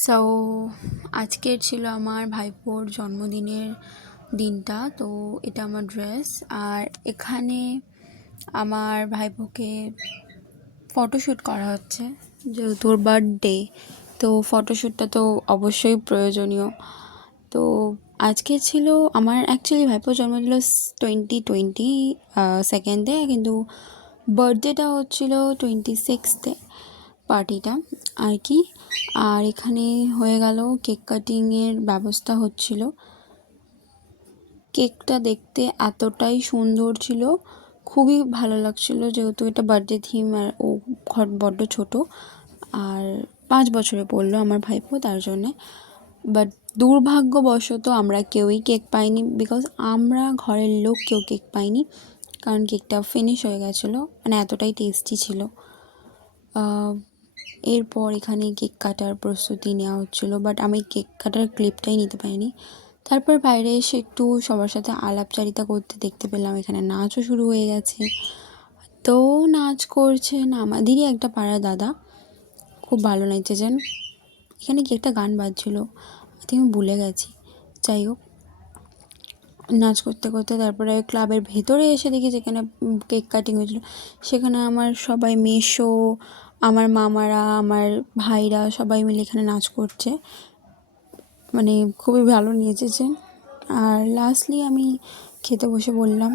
So আজকের ছিল আমার ভাইপোর জন্মদিনের দিনটা। তো এটা আমার ড্রেস, আর এখানে আমার ভাইপোকে ফটোশ্যুট করা হচ্ছে যেহেতু ওর বার্থডে। তো ফটোশ্যুটটা তো অবশ্যই প্রয়োজনীয়। তো আজকে ছিল আমার অ্যাকচুয়ালি ভাইপোর জন্মদিন 2020 সেকেন্ডে, কিন্তু বার্থডেটা হচ্ছিল 26 পার্টিটা আর কি। আর এখানে হয়ে গেল কেক কাটিংয়ের ব্যবস্থা হচ্ছিল। কেকটা দেখতে এতটাই সুন্দর ছিল, খুবই ভালো লাগছিল যেহেতু এটা বার্থডে থিম, আর ও ঘর বড্ড ছোটো, আর 5 বছরে পড়লো আমার ভাইপো, তার জন্যে। বাট দুর্ভাগ্যবশত আমরা কেউই কেক পাইনি, বিকজ আমরা ঘরের লোক কেউ কেক পাইনি, কারণ কেকটা ফিনিশ হয়ে গেছিলো, মানে এতটাই টেস্টি ছিল। এরপর এখানে কেক কাটার প্রস্তুতি নেওয়া হচ্ছিলো, বাট আমি কেক কাটার ক্লিপটাই নিতে পারিনি। তারপর বাইরে এসে একটু সবার সাথে আলাপচারিতা করতে দেখতে পেলাম এখানে নাচও শুরু হয়ে গেছে। তো নাচ করছেন আমাদেরই একটা পাড়ার দাদা, খুব ভালো নাচেছেন। এখানে কি একটা গান বাজছিলো, আমি ভুলে গেছি। যাই হোক, নাচ করতে করতে তারপরে ক্লাবের ভেতরে এসে দেখি যেখানে কেক কাটিং হয়েছিল, সেখানে আমার সবাই মেসো, আমার মামারা, আমার ভাইরা সবাই মিলে এখানে নাচ করছে, মানে খুবই ভালো নেচেছে। আর লাস্টলি আমি খেতে বসে বললাম।